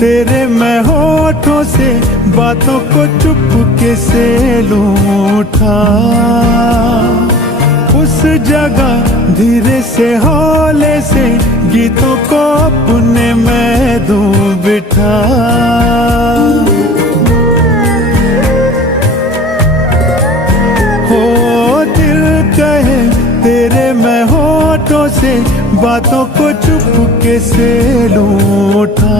तेरे मैं होठों से बातों को चुपके से लूं उठा। उस जगह धीरे से हौले से गीतों को अपने मैं दूं बिठा। हो दिल कहे तेरे मैं होठों से बातों को चुपके से लूं उठा।